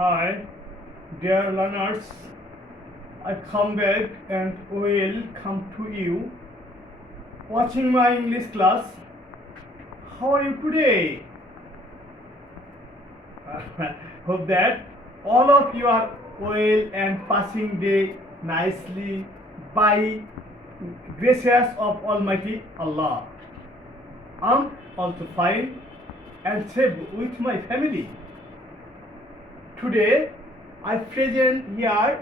Hi, dear learners. I come back and will come to you watching my English class. How are you today? Hope that all of you are well and passing day nicely by gracious of Almighty Allah. I'm also fine and safe with my family. Today I present here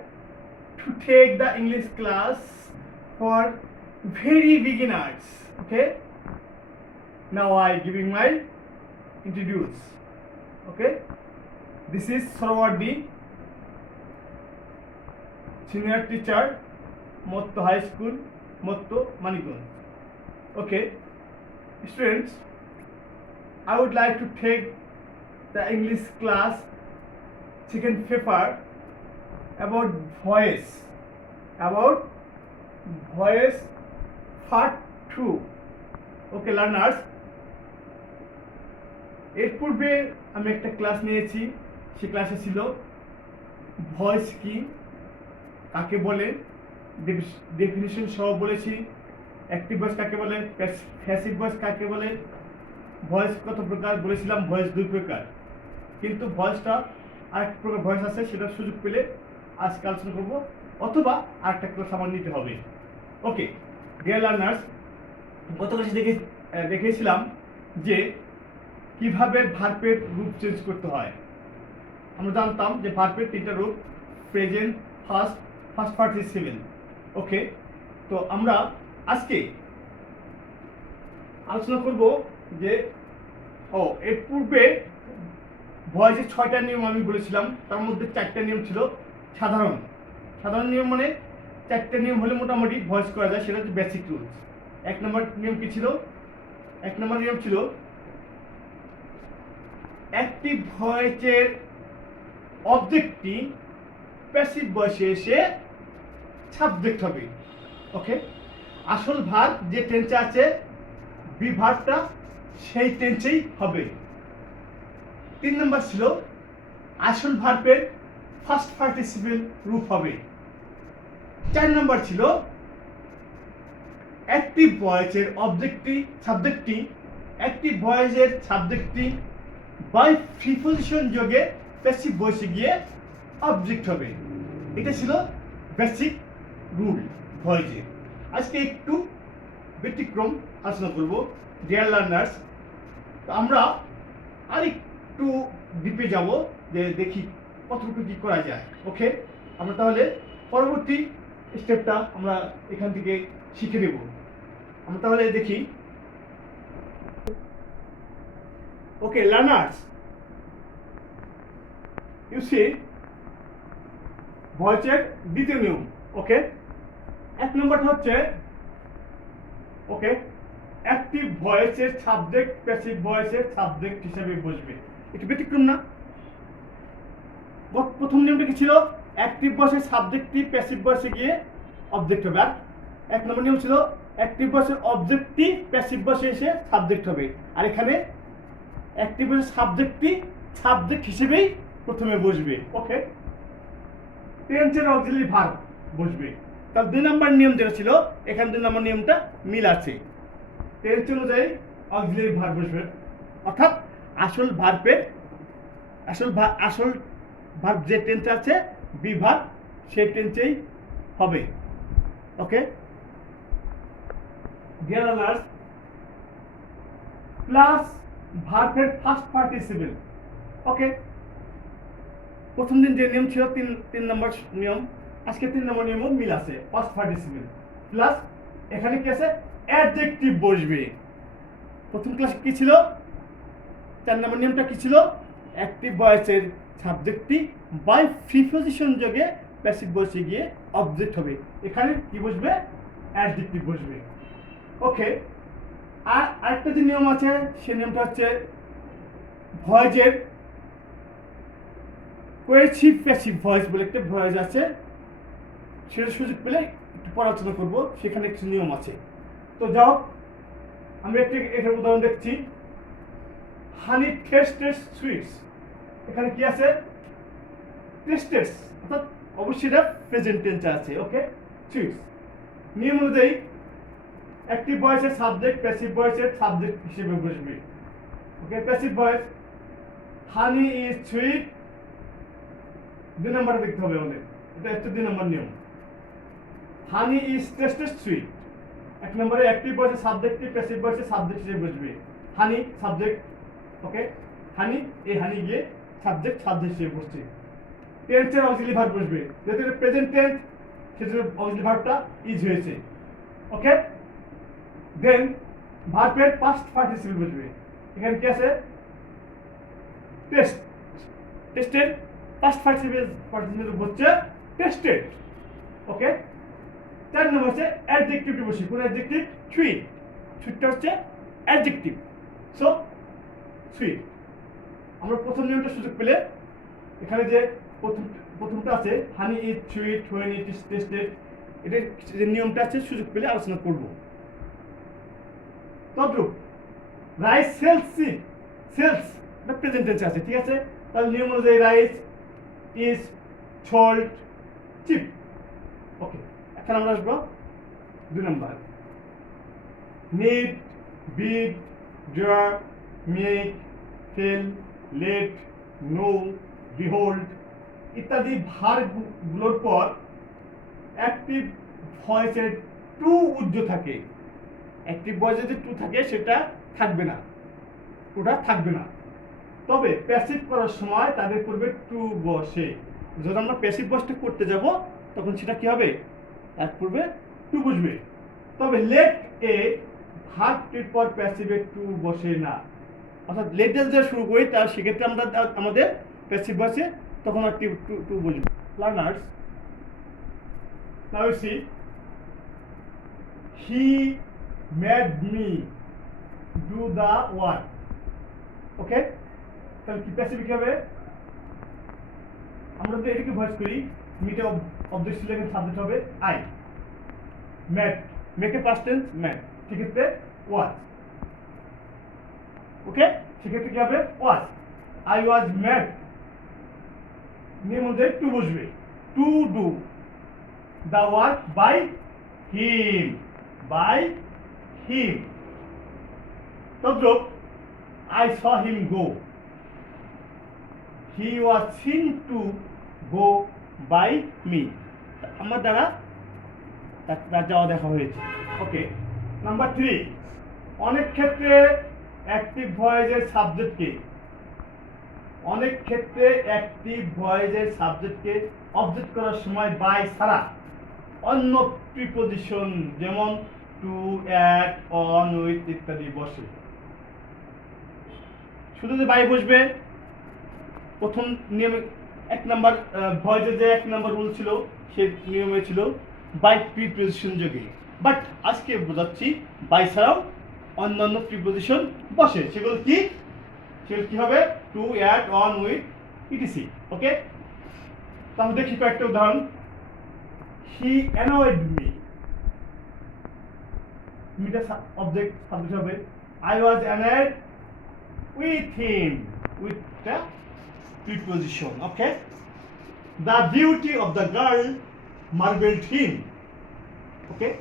to take the English class for very beginners. Okay. Now I giving my introduce. Okay. This is Sarwadi, senior teacher, Motto High School, Motto Maniganj. Okay. Students, I would like to take the English class second paper about voice part 2. Okay learners, এর পূর্বে আমি একটা class নিয়েছি। সেই ক্লাসে ছিল voice কি, কাকে বলে, ডেফিনিশন সহ বলেছি, অ্যাক্টিভ ভয়েস কাকে বলে, প্যাসিভ ভয়েস কাকে বলে, ভয়েস কত প্রকার বলেছিলাম, ভয়েস দুই প্রকার, কিন্তু ভয়েসটা আরেক প্রকার ভয়েস আছে, সেটা সুযোগ পেলে আজকে আলোচনা করবো, অথবা আরেকটা ক্লাস আমার নিতে হবে। ওকে ডিয়ার লার্নার্স, গত ক্লাসে দেখেছিলাম যে কিভাবে ভার্বের রূপ চেঞ্জ করতে হয়। আমরা জানতাম যে ভার্বের তিনটা রূপ, প্রেজেন্ট, ফার্স্ট পার্টিসিপেল। ওকে, তো আমরা আজকে আলোচনা করব যে এর পূর্বে ভয়েসের 6টা নিয়ম আমি বলেছিলাম, তার মধ্যে 4টা নিয়ম ছিল সাধারণ নিয়ম, মানে 4টা নিয়ম হলে মোটামুটি ভয়েস করা যায়, সেটা হচ্ছে বেসিক রুলস। 1 নম্বর নিয়ম কি ছিল? 1 নম্বর নিয়ম ছিল অ্যাক্টিভ ভয়েসের অবজেক্টটি প্যাসিভ ভয়েসে এসে সাবজেক্ট হবে। ওকে, আসল ভার্ব যে টেন্সে আছে বি ভার্বটা সেই টেন্সেই হবে। 3 নম্বর ছিল আসল ভার্বের ফার্স্ট পার্টিসিপেল রূপ হবে। 4 নম্বর ছিল অ্যাক্টিভ ভয়েসের অ্যাক্টিভ ভয়েসের সাবজেক্টটি বাই প্রিপজিশন যোগে প্যাসিভ ভয়েসে গিয়ে অবজেক্ট হবে। এটা ছিল বেসিক রুল ভয়েসের। আজকে একটু ব্যতিক্রম আলোচনা করব ডিয়ার লার্নার্স। আমরা আরেকটু ডিপে যাব, যে দেখি কতটুকু কি করা যায়। ওকে, আমরা তাহলে পরবর্তী স্টেপটা আমরা এখান থেকে শিখে নেব। আমরা তাহলে দেখি। ওকে লার্নার্স, ইউ সি ভয়েসের দ্বিতীয় নিয়ম। ওকে, 1 নম্বরটা হচ্ছে ওকে অ্যাক্টিভ ভয়েসের সাবজেক্ট প্যাসিভ ভয়েসের সাবজেক্ট হিসেবে বসবে। এটা ব্যতিক্রম না? প্রথম নিয়মটা কি ছিল? অ্যাক্টিভ ভয়েসের সাবজেক্টটি প্যাসিভ ভয়েসে গিয়ে অবজেক্ট হবে। আর 1 নম্বর নিয়ম ছিল অ্যাক্টিভ ভয়েসের অবজেক্টটি প্যাসিভ ভয়েসে এসে সাবজেক্ট হবে। আর এখানে অ্যাক্টিভ ভয়েসের সাবজেক্টটি সাবজেক্ট হিসেবেই প্রথমে বসবে। ওকে, টেন্সের অক্সিলারি ভার্ব বসবে। তাহলে 2 নম্বর নিয়ম যেটা ছিল, এখানে 2 নম্বর নিয়মটা মিল আছে। টেন্স অনুযায়ী অক্সিলারি ভার্ব বসবে, অর্থাৎ আসল ভার্ব যে টেন্সে আছে বি ভার্ব সেই টেন্সেই হবে। ওকে ডিয়ার লার্নার্স, প্লাস ভার্বের ফার্স্ট পার্টিসিপেল। ওকে, প্রথম দিন যে নিয়ম ছিল 3 নম্বর নিয়ম, আজকে 3 নম্বর নিয়মও মিল আছে। ফার্স্ট পার্টিসিপেল প্লাস এখানে কি আছে? অ্যাডজেক্টিভ বসবে। প্রথম ক্লাস কি ছিল? 4 নম্বর নিয়মটা কি ছিল? অ্যাক্টিভ ভয়েসের সাবজেক্টটি বাই প্রিপজিশন যোগে প্যাসিভ ভয়েসে গিয়ে অবজেক্ট হবে। এখানে কি বসবে? অ্যাডজেক্টিভ বসবে। ওকে, আর আরেকটা যে নিয়ম আছে সেই নিয়মটা হচ্ছে ভয়েসের কোয়েসিভ প্যাসিভ ভয়েস বলে একটা ভয়েস আছে, সেটা সুযোগ পেলে একটু পরে আলোচনা করবো, সেখানে কিছু নিয়ম আছে। তো যাও আমি একটা উদাহরণ দেখছি, হানি টেস্টেড সুইটস। এখানে কি আছে? টেস্টেড, অর্থাৎ অবশ্যই এটা প্রেজেন্ট টেন্সে আছে। ওকে, চুজ নিয়ম অনুযায়ী অ্যাক্টিভ ভয়েসের সাবজেক্ট প্যাসিভ ভয়েসের সাবজেক্ট হিসেবে বসবে। Okay, passive voice honey is sweet, 2 নম্বরে দেখতে হবে আমাদের, এটা হচ্ছে 2 নম্বর নিয়ম। হানি ইজ টেস্টেড সুইট, 1 নম্বরে অ্যাক্টিভ ভয়েসের সাবজেক্টটি প্যাসিভ ভয়েসের সাবজেক্ট হিসেবে বসবে। হানি সাবজেক্ট, ওকে, হানি, এই হানি গিয়ে সাবজেক্ট হিসেবে বসছে। টেন্সের অক্সিলারি ভার্ব বসবে, যেহেতু এটা প্রেজেন্ট টেন্স সেজন্য অক্সিলারি ভার্বটা ইজ হয়েছে। ওকে, দেন ভার্বের পাস্ট পার্টিসিপল বসবে। এখানে কি আছে? টেস্ট, টেস্টেড পাস্ট পার্টিসিপল হচ্ছে টেস্টেড। ওকে, 4 নম্বর হচ্ছে অ্যাডজেক্টিভটি বসে। কোন অ্যাডজেক্টিভ? সুইট, সুইটটা হচ্ছে অ্যাডজেক্টিভ, সো সুইট। আমরা প্রথম নিয়মটা সুযোগ পেলে এখানে যে প্রথমটা আছে honey is sweet when it is tasted, এটা যে নিয়মটা আছে সুযোগ পেলে আলোচনা করব। তদ্রূপ রাইস সেলস সিড, সেলস এটা প্রেজেন্ট টেন্সে আছে, ঠিক আছে? তাহলে নিয়ম অনুযায়ী rice is sold cheap. Okay, এখন আমরা আসবো 2 নম্বর, need, bid, dare, make, fell, let, know, behold ইত্যাদি ভার্বগুলোর পর অ্যাক্টিভ ভয়েসের টু উজ্জ থাকে। অ্যাক্টিভ ভয়েসে যে টু থাকে সেটা থাকবে না, ওটা থাকবে না। তবে প্যাসিভ করার সময় তাদের পূর্বে টু বসে। যখন আমরা প্যাসিভ ভয়েসটা করতে যাব তখন সেটা কি হবে? তার পূর্বে টু বসবে। তবে লেট এ ভার্বটির পর প্যাসিভে টু বসে না, অর্থাৎ লেট দিয়ে শুরু করি তার সেক্ষেত্রে আমরা আমাদের প্যাসিভ ভয়েসে তখন একটি টু বসবে। Learners, now you see, he made me do the work. Okay, তাহলে কি প্যাসিভ কি হবে? আমরা যদি এটাকে ভয়েস করি, মিটে অবজেক্ট ছিল, এখানে সাবজেক্ট হবে আই। মেড, মেকে পাস্ট টেন্স মেড, সেক্ষেত্রে ওয়াজ। ওকে, সেক্ষেত্রে কি হবে? ওয়াজ। আই ওয়াজ মেড, নিয়ম অনুযায়ী টু বসবে। To do the work by him, by him. তদ্রূপ I saw him go, he was seen to go by me, আমার দ্বারা তার যাওয়া দেখা হয়েছে। ওকে, নাম্বার 3, অনেক ক্ষেত্রে অ্যাক্টিভ ভয়েসের সাবজেক্টকে, অনেক ক্ষেত্রে অ্যাক্টিভ ভয়েসের সাবজেক্টকে অবজেক্ট করার সময় বাই ছাড়া অন্য প্রিপোজিশন যেমন টু, অ্যাট, অন, উইথ ইত্যাদি বসে। শুধু যে বাই বসবে, প্রথম নিয়মে 1 নম্বর ভয়েসের যে 1 নম্বর রুল ছিল সে নিয়মে ছিল বাই প্রিপোজিশন যোগে, বাট আজকে বোঝাচ্ছি বাই ছাড়াও অন্যান্য প্রিপোজিশন বসে। সেগুলো কি? সেগুলো কি হবে? To, at, on, with etc. Okay, তাহলে দেখি কয়েকটা উদাহরণ। হি অ্যানয়েড মি, মিটা অবজেক্ট, সাবজেক্ট হবে I was annoyed with him, with the preposition. Okay, the beauty of the girl marveled him. Okay,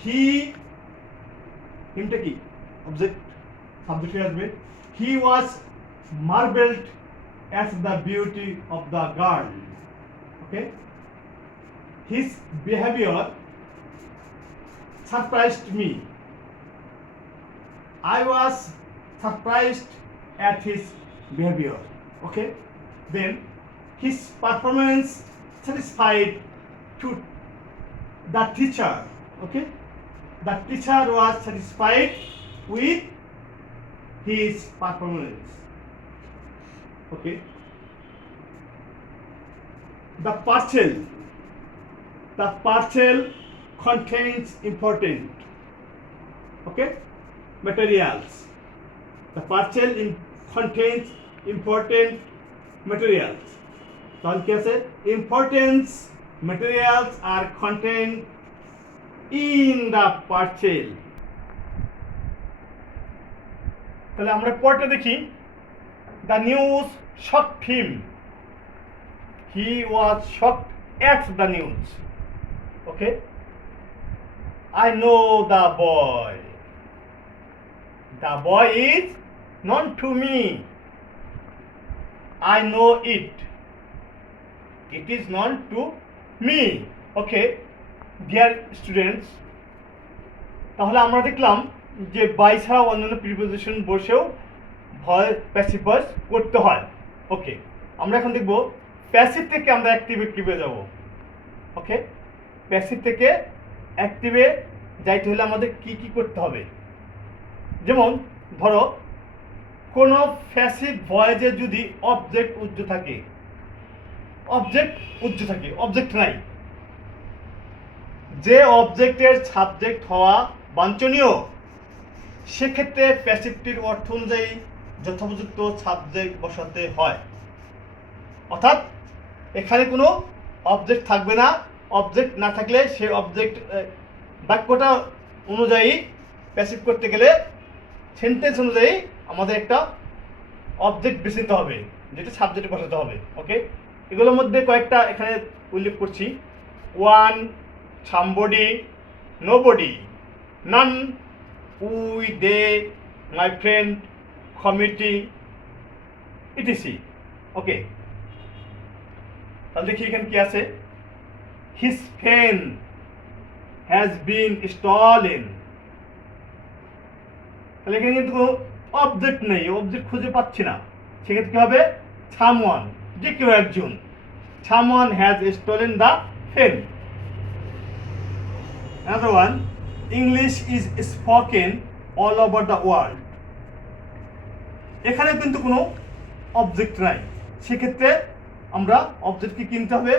he, himটা কি? Object, subject আসবে। He was marveled at the beauty of the girl. Okay, his behavior surprised me. I was surprised at his behavior. Okay, then his performance satisfied to the teacher. Okay, the teacher was satisfied with his performance. Okay, the parcel contains important, okay, materials. The parcel contains important materials. তাহলে কি আছে? Important materials are contained in the parcel. তাহলে আমরা পড়তে দেখি, the news shocked him. He was shocked at the news. Okay? I know the boy. The boy is known to me. I know it. It is known to me. Okay, dear students, তাহলে আমরা দেখলাম যে by ছাড়া অন্যান্য preposition বসেও voice passive voice করতে হয়। ওকে, আমরা এখন দেখব প্যাসিভ থেকে আমরা অ্যাক্টিভে যাব। ওকে, প্যাসিভ থেকে অ্যাক্টিভে যাইতে হলে আমাদের কি কি করতে হবে? যেমন ধরো কোনো প্যাসিভ ভয়েসে যদি অবজেক্ট উজ্জ্ব থাকে, অবজেক্ট নাই, যে অবজেক্টের সাবজেক্ট হওয়া বাঞ্ছনীয়, সেক্ষেত্রে প্যাসিভটির অর্থ অনুযায়ী যথোপযুক্ত সাবজেক্ট বসাতে হয়। অর্থাৎ এখানে কোনো অবজেক্ট থাকবে না। অবজেক্ট না থাকলে সেই অবজেক্ট বাক্যটা অনুযায়ী প্যাসিভ করতে গেলে সেন্টেন্স অনুযায়ী আমাদের একটা অবজেক্ট বেছে নিতে হবে, যেটা সাবজেক্টে বসাতে হবে। ওকে, এগুলোর মধ্যে কয়েকটা এখানে উল্লেখ করছি। One, somebody, nobody, none, we, they, my friend, committee, etc. Okay, তাহলে দেখি এখানে কি আছে। His pen has been stolen. তাহলে এখানে কিন্তু কোনো অবজেক্ট নেই, অবজেক্ট খুঁজে পাচ্ছি না। সেক্ষেত্রে কি হবে? সামওয়ান, যে কেউ একজন। Someone has stolen the pen. Another one, English is spoken all over the world. এখানে কিন্তু কোনো অবজেক্ট নাই, সেক্ষেত্রে আমরা অবজেক্টকে কিনতে হবে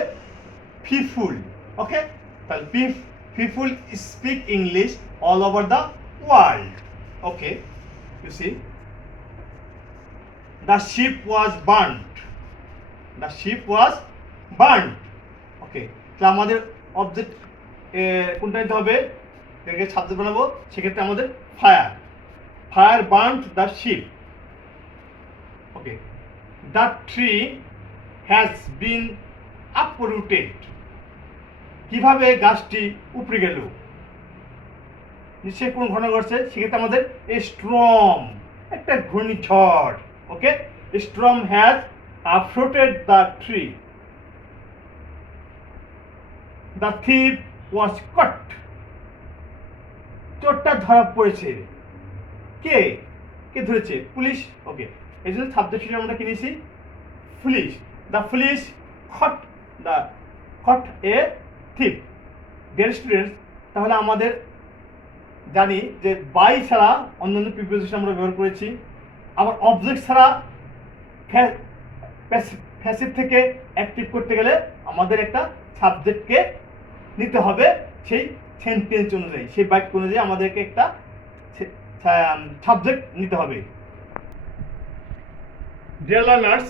পিপুল। ওকে, তাহলে people speak English all over the world. Okay, you see, the ship was burned. The ship was burned. Okay, তাহলে আমাদের অবজেক্ট কোনটা নিতে হবে? এটাকে সাবজেক্ট বানাবো, সেক্ষেত্রে আমাদের fire burned the sheep. Okay, the tree has been uprooted. কিভাবে গাছটি উপড়ে গেল? নিশ্চয়ই কোন ঘটনা ঘটছে, সেক্ষেত্রে আমাদের স্ট্রম, একটা ঘূর্ণিঝড়। Okay, storm has uprooted the tree. The thief was caught. চোরটা ধরা পড়েছে। কে ধরেছে? পুলিশ। ওকে, এই জন্য সাবজেক্ট হিসেবে আমরা কিনেছি police. The police caught a thief. Dear students, তাহলে আমাদের জানি যে বাই ছাড়া অন্যান্য প্রিপোজিশন আমরা ব্যবহার করেছি। আবার অবজেক্ট ছাড়া প্যাসিভ থেকে অ্যাক্টিভ করতে গেলে আমাদের একটা সাবজেক্টকে নিতে হবে, সেই সেন্টেন্স অনুযায়ী, সেই বাক্য অনুযায়ী আমাদেরকে একটা সাবজেক্ট নিতে হবে। ডিয়ার লার্নার্স,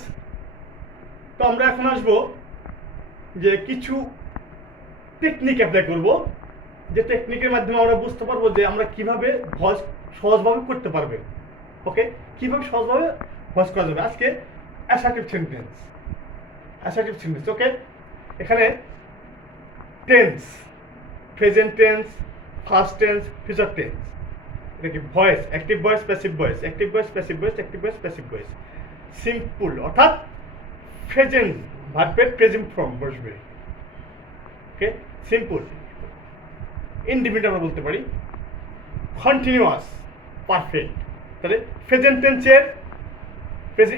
তো আমরা এখন আসবো যে কিছু টেকনিক অ্যাপ্লাই করব, যে টেকনিকের মাধ্যমে আমরা বুঝতে পারবো যে আমরা কিভাবে ভয়েস সহজভাবে করতে পারবে। ওকে, কিভাবে সহজভাবে ভয়েস করা যাবে। আজকে অ্যাসার্টিভ সেন্টেন্স। ওকে, এখানে tense, present tense, first tense, future tense. এটা কি voice, active voice, passive voice, active voice, passive voice, active voice, passive voice. Simple অর্থাৎ প্রেজেন্ট ভার্বের প্রেজেন্ট ফর্ম বসবে। Okay, simple. ইনডিফিনিট আমরা বলতে পারি। Continuous, perfect. তাহলে প্রেজেন্ট টেন্সের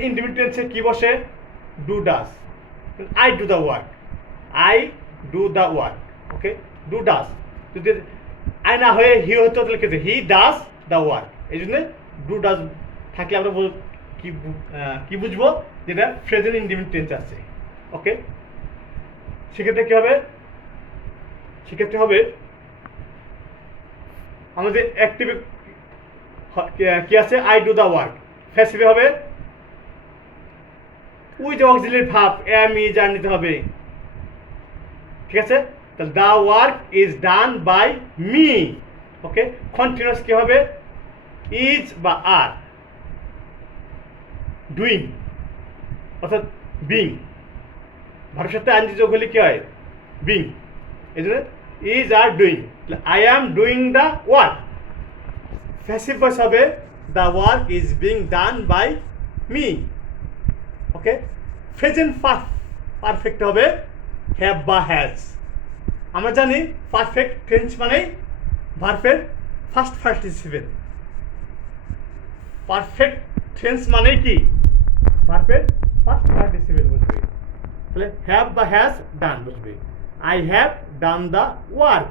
ইনডিফিনিট টেন্সে কি বসে? Do, does. I do the work, I do the work. Okay, do, does. যদি আই না হয়ে হি হতো তাহলে কি? He does the work. এই জন্য ডু, ডাজ থাকলে আমরা কি বুঝবো? যেটা প্রেজেন্ট ইনডিফিনিট টেন্স আছে। ওকে, সেক্ষেত্রে কি হবে? সেক্ষেত্রে হবে আমাদের অ্যাক্টিভ কি আছে? I do the work. প্যাসিভে হবে with auxiliary verb am, is, are নিতে হবে। ঠিক আছে, তাহলে the work is done by me. Okay, continuous কি হবে? ইজ বা আর, ডুইং অর্থাৎ বিং। ভার্বের সাথে আইএনজি যোগ হলে কি হয়? বিং। এই জন্য is are doing, I am doing the work. Passive voice হবে the work is being done by me. Okay, present perfect হবে হ্যাভ বা হ্যাজ। আমরা জানি পারফেক্ট টেন্স মানেই ভার্বের ফার্স্ট পার্টিসিপেল। পারফেক্ট টেন্স মানে কি? ভার্বের ফার্স্ট পার্টিসিপেল বসবে, তাহলে হ্যাভ বা হ্যাজ ডান বসবে। I have done the work,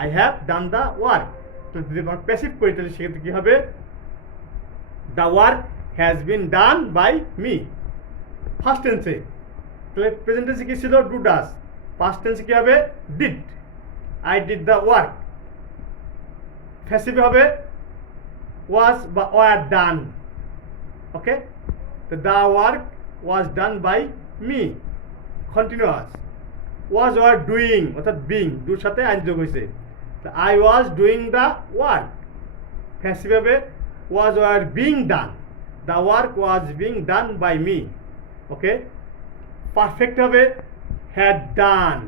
I have done the work. তো যদি আমরা প্যাসিভ করি তাহলে সেক্ষেত্রে কি হবে? The work has been done by me. First টেন্সে তাহলে প্রেজেন্ট টেন্সে কি ছিল? Do does. পাস্ট টেন্সে কি হবে? Did, I did the work. প্যাসিভে হবে ওয়াজ বা ওয়ার ডান। ওকে, তো the work was done by me. Continuous was were doing অর্থাৎ বিং, দুর সাথে আইন যোগ হয়েছে। I was doing the work. Passive হবে was were being done, the work was being done by me. Okay, perfect হবে had done.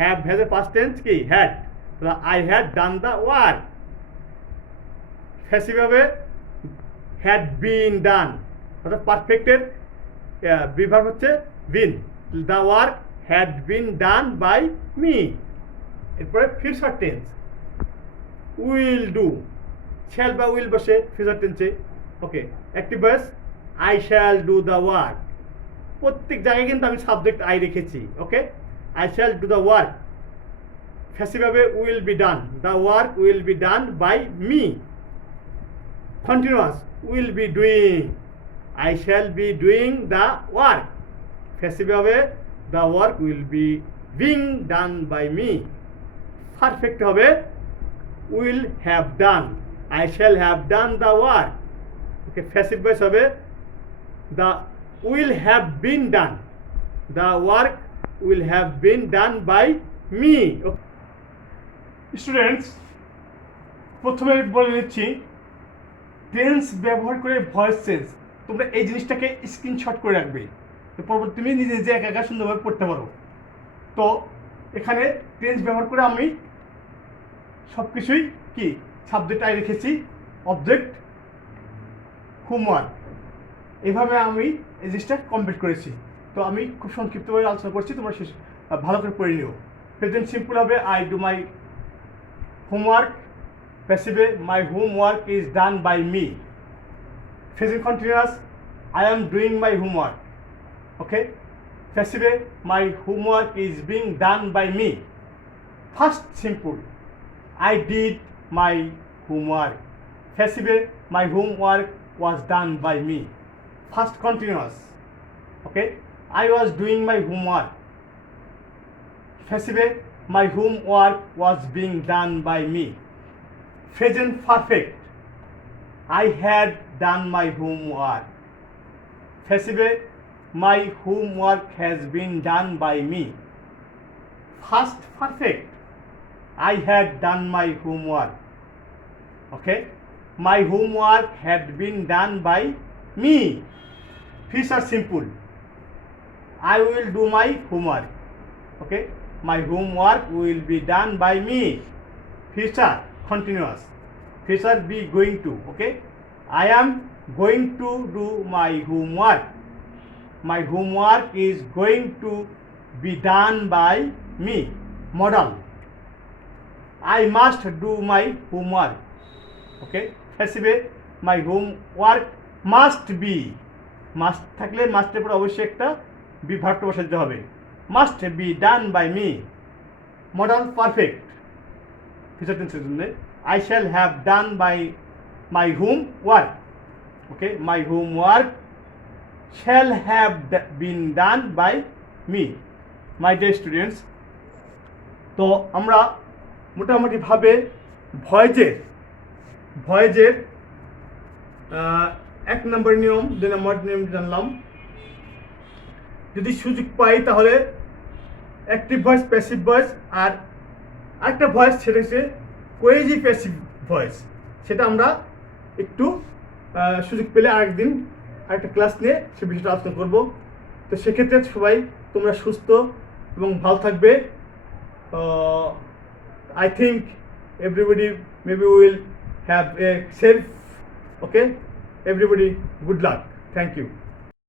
Have has এ past tense কি? হ্যাড, তাহলে I had done the work. Passive হবে had been done, অর্থাৎ পারফেক্টের বিভাগ হচ্ছে been, the work had been done by me. এরপরে future tense will do, shall বা উইল বসে ফিউচার টেন্সে। ওকে, active voice I shall do the work. প্রত্যেক জায়গায় কিন্তু আমি সাবজেক্ট আই রেখেছি। ওকে, I shall do the work. Passive হবে will be done, the work will be done by me. Continuous will be doing, I shall be doing the work. Passive হবে the work will be being done by me. Perfect হবে will have done, I shall have done the work. Okay, passive voice হবে the will have been done, the work will have been done by me. Students, প্রথমে বলে নিচ্ছি tense ব্যবহার করে voice change. তোমরা এই জিনিসটাকে স্ক্রিনশট করে রাখবে, তো পরবর্তী তুমি নিজে নিজে একা একা সুন্দরভাবে পড়তে পারো। তো এখানে টেন্স ব্যবহার করে আমি সব কিছুই কি সাবজেক্ট আই রেখেছি, অবজেক্ট, হোমওয়ার্ক, এইভাবে আমি এই জিনিসটা কমপ্লিট করেছি। তো আমি খুব সংক্ষিপ্তভাবে আলোচনা করছি, তোমরা শেষ ভালো করে পড়ে নিও। প্রেজেন্ট সিম্পল হবে আই ডু মাই হোমওয়ার্ক। প্যাসিভে my homework is done by me. Present continuous I am doing my homework. Okay, প্যাসিভে my homework is being done by me. First simple I did my homework. Passive, my homework was done by me. First continuous. Okay, I was doing my homework. Passive, my homework was being done by me. Present perfect, I had done my homework. Passive, my homework has been done by me. Past perfect, I had done my homework. Okay, my homework had been done by me. Future simple, I will do my homework. Okay, my homework will be done by me. Future continuous, future be going to. Okay, I am going to do my homework. My homework is going to be done by me. Modal, I must do my homework. Okay, passive, my homework must be. Must থাকলে মাস্টের পর অবশ্যই একটা বিভাগটা বসাতে হবে। Must be done by me. Modal perfect, future tense এর জন্য I shall have done by my homework. Okay, my homework shall have been done by me. My dear students, তো আমরা মোটামুটিভাবে ভয়েজের 1 নম্বর নিয়ম 2 নম্বর নিয়ম জানলাম। যদি সুযোগ পাই তাহলে অ্যাক্টিভ ভয়েস, প্যাসিভ ভয়েস, আর আরেকটা ভয়েস সেটা হচ্ছে কোয়েজি প্যাসিভ ভয়েস, সেটা আমরা একটু সুযোগ পেলে আরেকদিন আরেকটা ক্লাস নিয়ে সে বিষয়টা আলোচনা করবো। তো সেক্ষেত্রে সবাই তোমরা সুস্থ এবং ভালো থাকবে। I think everybody maybe will have a safe, okay? Everybody, good luck. Thank you.